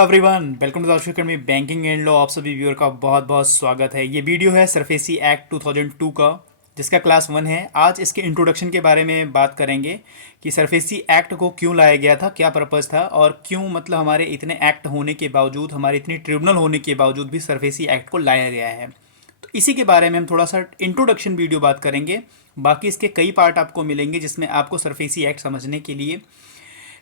Everyone, welcome to the academy banking and law. आप सभी viewer का बहुत बहुत स्वागत है। ये वीडियो है सरफेसी एक्ट 2002 का, जिसका क्लास 1 है। आज इसके इंट्रोडक्शन के बारे में बात करेंगे कि सरफेसी एक्ट को क्यों लाया गया था, क्या पर्पज़ था और क्यों मतलब हमारे इतने एक्ट होने के बावजूद, हमारे इतनी ट्रिब्यूनल होने के बावजूद भी सरफेसी एक्ट को लाया गया है। तो इसी के बारे में हम थोड़ा सा इंट्रोडक्शन वीडियो बात करेंगे। बाकी इसके कई पार्ट आपको मिलेंगे जिसमें आपको सरफेसी एक्ट समझने के लिए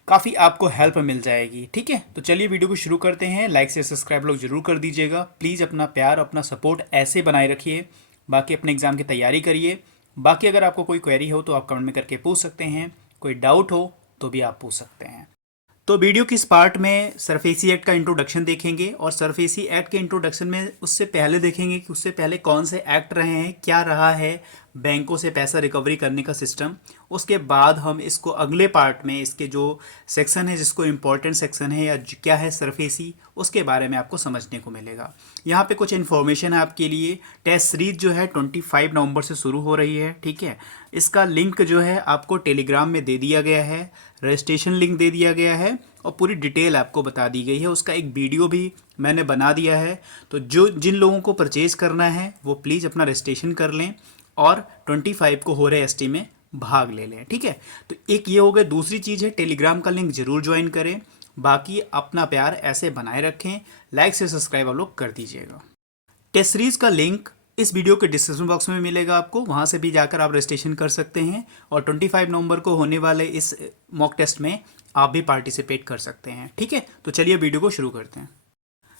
काफ़ी आपको हेल्प मिल जाएगी। ठीक है, तो चलिए वीडियो को शुरू करते हैं। लाइक से सब्सक्राइब लोग जरूर कर दीजिएगा। प्लीज़ अपना प्यार, अपना सपोर्ट ऐसे बनाए रखिए। बाकी अपने एग्ज़ाम की तैयारी करिए। बाकी अगर आपको कोई क्वेरी हो तो आप कमेंट में करके पूछ सकते हैं, कोई डाउट हो तो भी आप पूछ सकते हैं। तो वीडियो किस पार्ट में सरफेसी एक्ट का इंट्रोडक्शन देखेंगे और सरफेसी एक्ट के इंट्रोडक्शन में उससे पहले देखेंगे कि उससे पहले कौन से एक्ट रहे हैं, क्या रहा है बैंकों से पैसा रिकवरी करने का सिस्टम। उसके बाद हम इसको अगले पार्ट में इसके जो सेक्शन है, जिसको इम्पोर्टेंट सेक्शन है या क्या है सरफेसी, उसके बारे में आपको समझने को मिलेगा। यहाँ पे कुछ इन्फॉर्मेशन है आपके लिए। टेस्ट सीरीज जो है 25 नवंबर से शुरू हो रही है। ठीक है, इसका लिंक जो है आपको टेलीग्राम में दे दिया गया है, रजिस्ट्रेशन लिंक दे दिया गया है और पूरी डिटेल आपको बता दी गई है। उसका एक वीडियो भी मैंने बना दिया है। तो जिन लोगों को परचेज़ करना है वो प्लीज़ अपना रजिस्ट्रेशन कर लें और 25 को हो रहे एसटी में भाग ले लें। ठीक है, तो एक ये हो गया। दूसरी चीज़ है, टेलीग्राम का लिंक ज़रूर ज्वाइन करें। बाकी अपना प्यार ऐसे बनाए रखें। लाइक से सब्सक्राइब आप लोग कर दीजिएगा। टेस्ट सीरीज का लिंक इस वीडियो के डिस्क्रिप्शन बॉक्स में मिलेगा आपको, वहाँ से भी जाकर आप रजिस्ट्रेशन कर सकते हैं और 25 नवंबर को होने वाले इस मॉक टेस्ट में आप भी पार्टिसिपेट कर सकते हैं। ठीक है, तो चलिए वीडियो को शुरू करते हैं।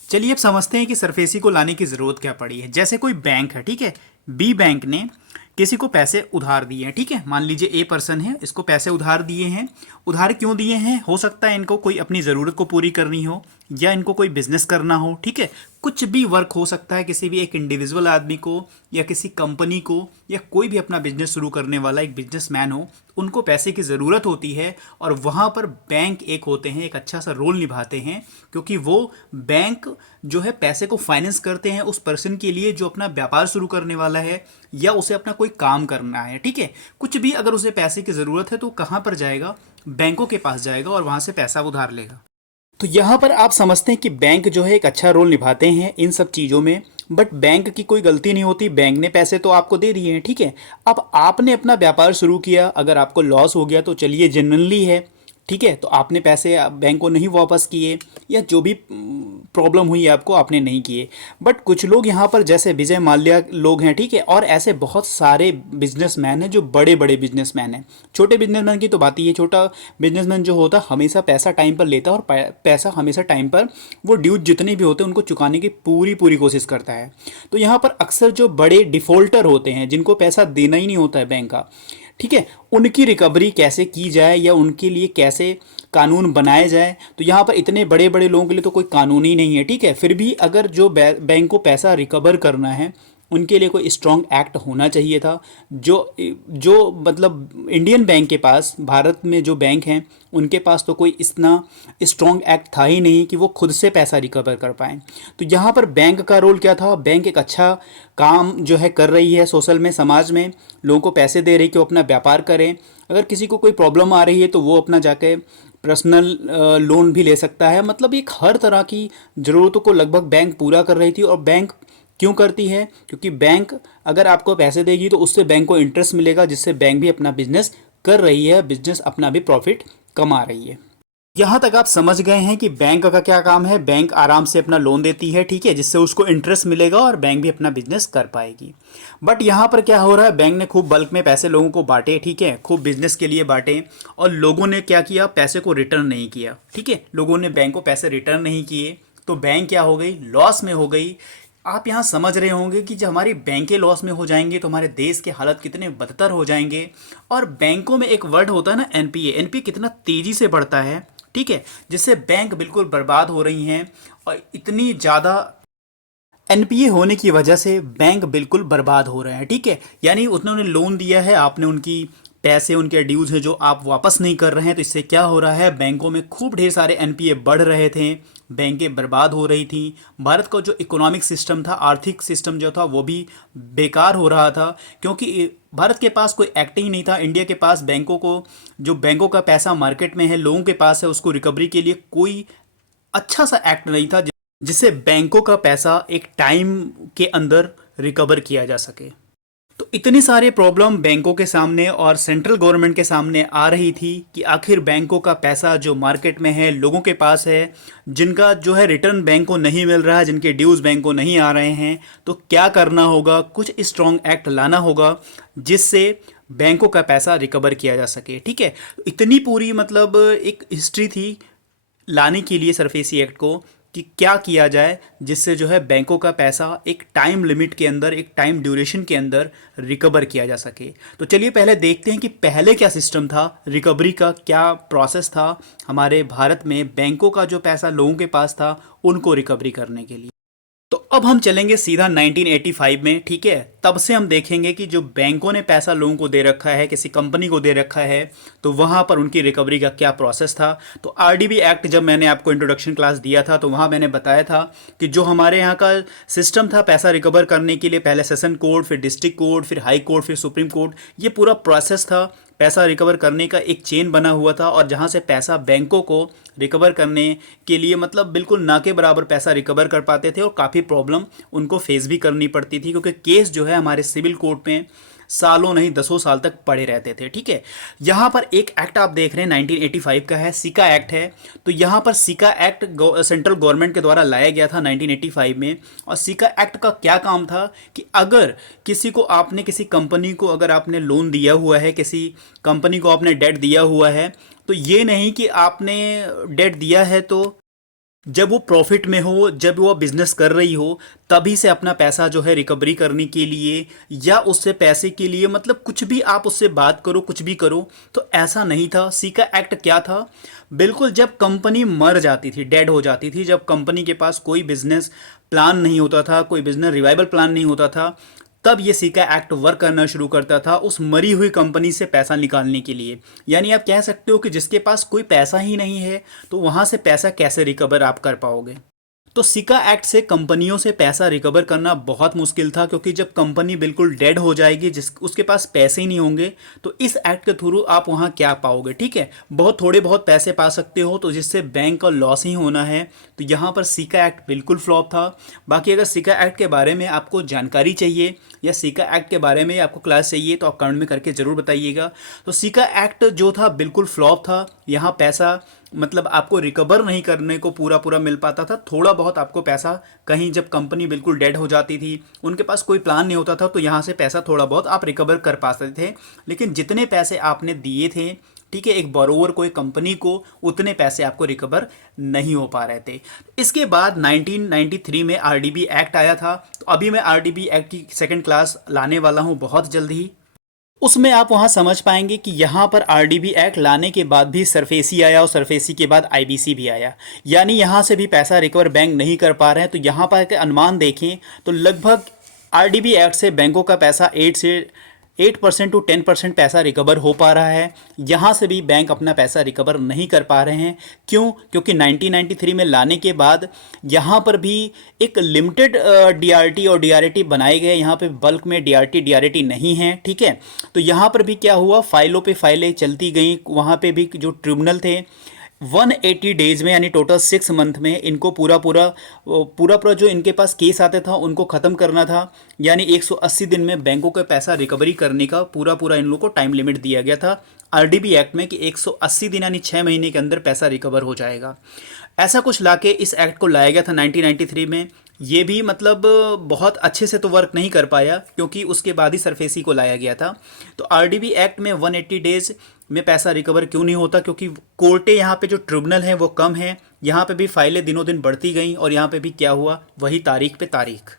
चलिए अब समझते हैं कि सरफेसी को लाने की ज़रूरत क्या पड़ी है। जैसे कोई बैंक है, ठीक है, बी बैंक ने किसी को पैसे उधार दिए हैं। ठीक है, मान लीजिए ए पर्सन है, इसको पैसे उधार दिए हैं। उधार क्यों दिए हैं? हो सकता है इनको कोई अपनी ज़रूरत को पूरी करनी हो या इनको कोई बिजनेस करना हो। ठीक है, कुछ भी वर्क हो सकता है, किसी भी एक इंडिविजुअल आदमी को या किसी कंपनी को या कोई भी अपना बिजनेस शुरू करने वाला एक बिजनेसमैन हो, उनको पैसे की ज़रूरत होती है और वहाँ पर बैंक एक होते हैं, एक अच्छा सा रोल निभाते हैं, क्योंकि वो बैंक जो है पैसे को फाइनेंस करते हैं उस पर्सन के लिए जो अपना व्यापार शुरू करने वाला है या उसे अपना कोई काम करना है। ठीक है, कुछ भी अगर उसे पैसे की ज़रूरत है तो कहाँ पर जाएगा? बैंकों के पास जाएगा और वहाँ से पैसा उधार लेगा। तो यहाँ पर आप समझते हैं कि बैंक जो है एक अच्छा रोल निभाते हैं इन सब चीज़ों में, बट बैंक की कोई गलती नहीं होती। बैंक ने पैसे तो आपको दे दिए हैं। ठीक है, अब आपने अपना व्यापार शुरू किया, अगर आपको लॉस हो गया तो चलिए जेन्युइनली है। ठीक है, तो आपने पैसे बैंक को नहीं वापस किए या जो भी प्रॉब्लम हुई आपको, आपने नहीं किए। बट कुछ लोग यहाँ पर जैसे विजय माल्या लोग हैं, ठीक है, और ऐसे बहुत सारे बिजनेसमैन हैं जो बड़े बड़े बिजनेसमैन हैं। छोटे बिजनेसमैन की तो बात ही है। छोटा बिजनेसमैन जो होता है हमेशा पैसा टाइम पर लेता है और पैसा हमेशा टाइम पर वो ड्यूज जितने भी होते हैं उनको चुकाने की पूरी पूरी कोशिश करता है। तो यहाँ पर अक्सर जो बड़े डिफ़ॉल्टर होते हैं, जिनको पैसा देना ही नहीं होता है बैंक का, ठीक है, उनकी रिकवरी कैसे की जाए या उनके लिए कैसे कानून बनाए जाए। तो यहाँ पर इतने बड़े बड़े लोगों के लिए तो कोई कानून ही नहीं है। ठीक है, फिर भी अगर जो बैंक को पैसा रिकवर करना है उनके लिए कोई स्ट्रॉन्ग एक्ट होना चाहिए था। जो जो मतलब इंडियन बैंक के पास, भारत में जो बैंक हैं उनके पास तो कोई इतना स्ट्रॉन्ग एक्ट था ही नहीं कि वो खुद से पैसा रिकवर कर पाएँ। तो यहाँ पर बैंक का रोल क्या था? बैंक एक अच्छा काम जो है कर रही है सोशल में, समाज में, लोगों को पैसे दे रही है कि वो अपना व्यापार करें। अगर किसी को कोई प्रॉब्लम आ रही है तो वो अपना जाके पर्सनल लोन भी ले सकता है। मतलब एक हर तरह की ज़रूरतों को लगभग बैंक पूरा कर रही थी। और बैंक क्यों करती है? क्योंकि बैंक अगर आपको पैसे देगी तो उससे बैंक को इंटरेस्ट मिलेगा, जिससे बैंक भी अपना बिजनेस कर रही है, बिजनेस अपना भी प्रॉफिट कमा रही है। यहाँ तक आप समझ गए हैं कि बैंक का क्या काम है। बैंक आराम से अपना लोन देती है, ठीक है, जिससे उसको इंटरेस्ट मिलेगा और बैंक भी अपना बिजनेस कर पाएगी। बट यहाँ पर क्या हो रहा है? बैंक ने खूब बल्क में पैसे लोगों को बांटे, ठीक है, खूब बिजनेस के लिए बांटे और लोगों ने क्या किया? पैसे को रिटर्न नहीं किया। ठीक है, लोगों ने बैंक को पैसे रिटर्न नहीं किए तो बैंक क्या हो गई? लॉस में हो गई। आप यहाँ समझ रहे होंगे कि जब हमारी बैंकें लॉस में हो जाएंगी तो हमारे देश के हालत कितने बदतर हो जाएंगे। और बैंकों में एक वर्ड होता है ना, एनपीए। एनपीए कितना तेज़ी से बढ़ता है, ठीक है, जिससे बैंक बिल्कुल बर्बाद हो रही हैं। और इतनी ज़्यादा एनपीए होने की वजह से बैंक बिल्कुल बर्बाद हो रहे हैं। ठीक है, यानी उन्होंने लोन दिया है, आपने उनकी पैसे, उनके ड्यूज हैं जो आप वापस नहीं कर रहे हैं। तो इससे क्या हो रहा है? बैंकों में खूब ढेर सारे एनपीए बढ़ रहे थे, बैंकें बर्बाद हो रही थी। भारत का जो इकोनॉमिक सिस्टम था, आर्थिक सिस्टम जो था, वो भी बेकार हो रहा था, क्योंकि भारत के पास कोई एक्ट ही नहीं था। इंडिया के पास बैंकों को, जो बैंकों का पैसा मार्केट में है, लोगों के पास है, उसको रिकवरी के लिए कोई अच्छा सा एक्ट नहीं था जिससे बैंकों का पैसा एक टाइम के अंदर रिकवर किया जा सके। तो इतनी सारी प्रॉब्लम बैंकों के सामने और सेंट्रल गवर्नमेंट के सामने आ रही थी कि आखिर बैंकों का पैसा जो मार्केट में है, लोगों के पास है, जिनका जो है रिटर्न बैंक को नहीं मिल रहा है, जिनके ड्यूज बैंक को नहीं आ रहे हैं, तो क्या करना होगा? कुछ स्ट्रॉन्ग एक्ट लाना होगा जिससे बैंकों का पैसा रिकवर किया जा सके। ठीक है, इतनी पूरी मतलब एक हिस्ट्री थी लाने के लिए सरफेसी एक्ट को कि क्या किया जाए जिससे जो है बैंकों का पैसा एक टाइम लिमिट के अंदर, एक टाइम ड्यूरेशन के अंदर रिकवर किया जा सके। तो चलिए पहले देखते हैं कि पहले क्या सिस्टम था, रिकवरी का क्या प्रोसेस था हमारे भारत में बैंकों का जो पैसा लोगों के पास था उनको रिकवरी करने के लिए। तो अब हम चलेंगे सीधा 1985 में। ठीक है, तब से हम देखेंगे कि जो बैंकों ने पैसा लोगों को दे रखा है, किसी कंपनी को दे रखा है, तो वहाँ पर उनकी रिकवरी का क्या प्रोसेस था। तो आरडीबी एक्ट जब मैंने आपको इंट्रोडक्शन क्लास दिया था तो वहाँ मैंने बताया था कि जो हमारे यहाँ का सिस्टम था पैसा रिकवर करने के लिए, पहले सेशन कोर्ट, फिर डिस्ट्रिक्ट कोर्ट, फिर हाई कोर्ट, फिर सुप्रीम कोर्ट, ये पूरा प्रोसेस था। पैसा रिकवर करने का एक चेन बना हुआ था और जहाँ से पैसा बैंकों को रिकवर करने के लिए मतलब बिल्कुल ना के बराबर पैसा रिकवर कर पाते थे और काफ़ी प्रॉब्लम उनको फेस भी करनी पड़ती थी क्योंकि केस जो है हमारे सिविल कोर्ट में सालों नहीं दसों साल तक पड़े रहते थे। ठीक है, यहाँ पर एक एक्ट आप देख रहे हैं 1985 का है, सिका एक्ट है। तो यहाँ पर सिका एक्ट सेंट्रल गवर्नमेंट के द्वारा लाया गया था 1985 में। और सिका एक्ट का क्या काम था कि अगर किसी को आपने, किसी कंपनी को अगर आपने लोन दिया हुआ है, किसी कंपनी को आपने डेट दिया हुआ है, तो ये नहीं कि आपने डेट दिया है तो जब वो प्रॉफिट में हो, जब वो बिजनेस कर रही हो, तभी से अपना पैसा जो है रिकवरी करने के लिए या उससे पैसे के लिए मतलब कुछ भी आप उससे बात करो, कुछ भी करो, तो ऐसा नहीं था। सीका एक्ट क्या था? बिल्कुल जब कंपनी मर जाती थी, डेड हो जाती थी, जब कंपनी के पास कोई बिजनेस प्लान नहीं होता था, कोई बिजनेस रिवाइवल प्लान नहीं होता था, तब ये सिका एक्ट वर्क करना शुरू करता था उस मरी हुई कंपनी से पैसा निकालने के लिए। यानी आप कह सकते हो कि जिसके पास कोई पैसा ही नहीं है तो वहाँ से पैसा कैसे रिकवर आप कर पाओगे। तो सिका एक्ट से कंपनियों से पैसा रिकवर करना बहुत मुश्किल था क्योंकि जब कंपनी बिल्कुल डेड हो जाएगी, जिस उसके पास पैसे ही नहीं होंगे, तो इस एक्ट के थ्रू आप वहाँ क्या पाओगे? ठीक है, बहुत थोड़े बहुत पैसे पा सकते हो, तो जिससे बैंक का लॉस ही होना है। तो यहाँ पर सिका एक्ट बिल्कुल फ्लॉप था। बाकी अगर सिका एक्ट के बारे में आपको जानकारी चाहिए या सिका एक्ट के बारे में आपको क्लास चाहिए तो आप कमेंट में करके ज़रूर बताइएगा। तो सिका एक्ट जो था बिल्कुल फ्लॉप था। यहाँ पैसा मतलब आपको रिकवर नहीं करने को पूरा पूरा मिल पाता था, थोड़ा बहुत आपको पैसा कहीं जब कंपनी बिल्कुल डेड हो जाती थी, उनके पास कोई प्लान नहीं होता था, तो यहाँ से पैसा थोड़ा बहुत आप रिकवर कर पाते थे। लेकिन जितने पैसे आपने दिए थे, ठीक है, एक बोरोवर को, एक कंपनी को, उतने पैसे आपको रिकवर नहीं हो पा रहे थे। इसके बाद 1993 में आरडीबी एक्ट आया था। तो अभी मैं आरडीबी एक्ट की सेकंड क्लास लाने वाला हूँ बहुत जल्द ही। उसमें आप वहाँ समझ पाएंगे कि यहाँ पर आरडीबी एक्ट लाने के बाद भी सरफेसी आया और सरफेसी के बाद आईबीसी भी आया, यानी यहाँ से भी पैसा रिकवर बैंक नहीं कर पा रहे हैं। तो यहाँ पर अनुमान देखें तो लगभग आरडीबी एक्ट से बैंकों का पैसा 8% टू 10% पैसा रिकवर हो पा रहा है। यहाँ से भी बैंक अपना पैसा रिकवर नहीं कर पा रहे हैं। क्यों? क्योंकि 1993 में लाने के बाद यहाँ पर भी एक लिमिटेड डीआरटी और डीआरटी बनाए गए, यहाँ पे बल्क में डीआरटी नहीं है। ठीक है, तो यहाँ पर भी क्या हुआ, फाइलों पे फाइलें चलती गई। वहाँ पे भी जो ट्रिब्यूनल थे 180 डेज में, यानी टोटल 6 मंथ में इनको पूरा जो इनके पास केस आते था उनको ख़त्म करना था। यानी 180 दिन में बैंकों का पैसा रिकवरी करने का पूरा इन लोगों को टाइम लिमिट दिया गया था आरडीबी एक्ट में कि 180 दिन यानी 6 महीने के अंदर पैसा रिकवर हो जाएगा। ऐसा कुछ लाके इस एक्ट को लाया गया था 1993 में। ये भी मतलब बहुत अच्छे से तो वर्क नहीं कर पाया क्योंकि उसके बाद ही सरफेसी को लाया गया था। तो आरडीबी एक्ट में 180 डेज में पैसा रिकवर क्यों नहीं होता? क्योंकि कोर्टें यहाँ पे जो ट्रिब्यूनल हैं वो कम है, यहाँ पे भी फाइलें दिनों दिन बढ़ती गई और यहाँ पे भी क्या हुआ, वही तारीख पे तारीख।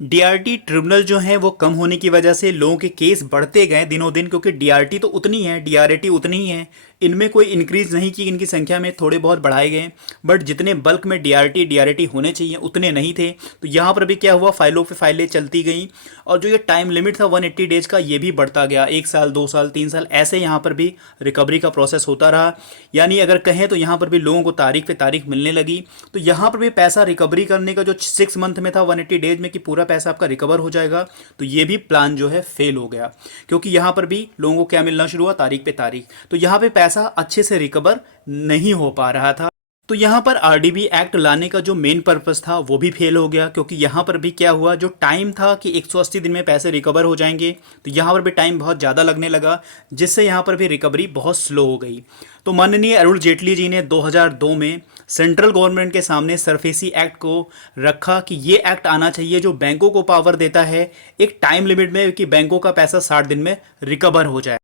डीआरटी ट्रिब्यूनल जो है वो कम होने की वजह से लोगों के केस बढ़ते गए दिनों दिन, क्योंकि डीआरटी तो उतनी है, डीआरटी उतनी ही है, इनमें कोई इंक्रीज नहीं की, इनकी संख्या में थोड़े बहुत बढ़ाए गए, बट जितने बल्क में डीआरटी होने चाहिए उतने नहीं थे। तो यहाँ पर भी क्या हुआ, फाइलों पे फाइलें चलती गई और जो ये टाइम लिमिट था 180 डेज का ये भी बढ़ता गया, 1 साल 2 साल 3 साल ऐसे यहाँ पर भी रिकवरी का प्रोसेस होता रहा। यानी अगर कहें तो यहाँ पर भी लोगों को तारीख पे तारीख मिलने लगी। तो यहाँ पर भी पैसा रिकवरी करने का जो 6 मंथ में था 180 डेज में कि पूरा पैसा आपका रिकवर हो जाएगा, तो ये भी प्लान जो है फेल हो गया क्योंकि यहाँ पर भी लोगों को क्या मिलना शुरू हुआ, तारीख पे तारीख। तो यहाँ पे पैसा अच्छे से रिकवर नहीं हो पा रहा था। तो यहाँ पर आरडीबी एक्ट लाने का जो मेन पर्पस था वो भी फेल हो गया, क्योंकि यहाँ पर भी क्या हुआ, जो टाइम था कि 180 दिन में पैसे रिकवर हो जाएंगे, तो यहाँ पर भी टाइम बहुत ज़्यादा लगने लगा, जिससे यहाँ पर भी रिकवरी बहुत स्लो हो गई। तो माननीय अरुण जेटली जी ने 2002 में सेंट्रल गवर्नमेंट के सामने सरफेसी एक्ट को रखा कि ये एक्ट आना चाहिए जो बैंकों को पावर देता है एक टाइम लिमिट में कि बैंकों का पैसा 60 दिन में रिकवर हो जाए।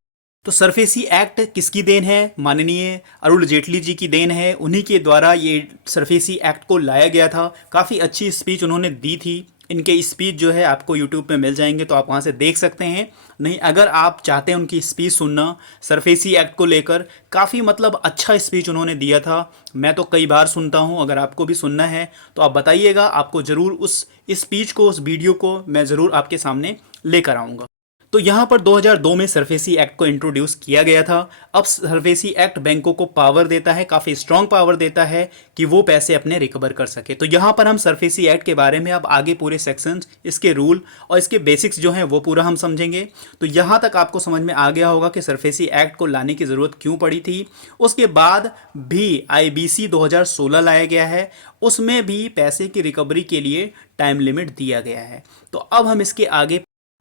तो सरफेसी एक्ट किसकी देन है? माननीय अरुण जेटली जी की देन है। उन्हीं के द्वारा ये सरफेसी एक्ट को लाया गया था। काफ़ी अच्छी स्पीच उन्होंने दी थी। इनके स्पीच जो है आपको यूट्यूब पे मिल जाएंगे, तो आप वहाँ से देख सकते हैं। नहीं, अगर आप चाहते हैं उनकी स्पीच सुनना सरफेसी एक्ट को लेकर, काफ़ी मतलब अच्छा स्पीच उन्होंने दिया था। मैं तो कई बार सुनता हूँ, अगर आपको भी सुनना है तो आप बताइएगा, आपको ज़रूर उस स्पीच को, उस वीडियो को मैं ज़रूर आपके सामने लेकर आऊँगा। तो यहाँ पर 2002 में सरफेसी एक्ट को इंट्रोड्यूस किया गया था। अब सरफेसी एक्ट बैंकों को पावर देता है, काफ़ी स्ट्रॉन्ग पावर देता है कि वो पैसे अपने रिकवर कर सके। तो यहाँ पर हम सरफेसी एक्ट के बारे में अब आगे पूरे सेक्शंस, इसके रूल और इसके बेसिक्स जो हैं वो पूरा हम समझेंगे। तो यहाँ तक आपको समझ में आ गया होगा कि सरफेसी एक्ट को लाने की ज़रूरत क्यों पड़ी थी। उसके बाद भी आईबीसी 2016 लाया गया है, उसमें भी पैसे की रिकवरी के लिए टाइम लिमिट दिया गया है। तो अब हम इसके आगे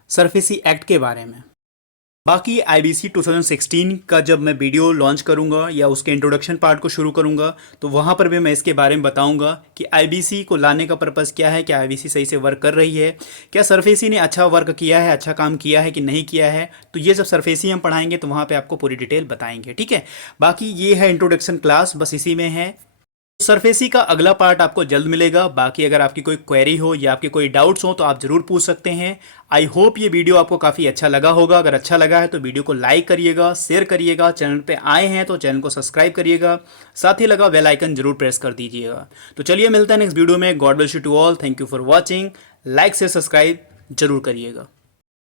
सरफेसी एक्ट के बारे में, बाकी आईबीसी 2016 का जब मैं वीडियो लॉन्च करूंगा या उसके इंट्रोडक्शन पार्ट को शुरू करूंगा, तो वहां पर भी मैं इसके बारे में बताऊंगा कि आईबीसी को लाने का पर्पस क्या है, क्या आईबीसी सही से वर्क कर रही है, क्या सरफेसी ने अच्छा वर्क किया है, अच्छा काम किया है कि नहीं किया है। तो ये जब सरफेसी हम पढ़ाएंगे तो वहाँ पर आपको पूरी डिटेल बताएंगे, ठीक है। बाकी ये है इंट्रोडक्शन क्लास, बस इसी में है। सरफेसी का अगला पार्ट आपको जल्द मिलेगा। बाकी अगर आपकी कोई क्वेरी हो या आपके कोई डाउट्स हो तो आप ज़रूर पूछ सकते हैं। आई होप ये वीडियो आपको काफ़ी अच्छा लगा होगा। अगर अच्छा लगा है तो वीडियो को लाइक करिएगा, शेयर करिएगा, चैनल पे आए हैं तो चैनल को सब्सक्राइब करिएगा, साथ ही लगा बेल आइकन जरूर प्रेस कर दीजिएगा। तो चलिए मिलते हैं नेक्स्ट वीडियो में। God bless you to all, thank you for watching. Like share subscribe जरूर करिएगा।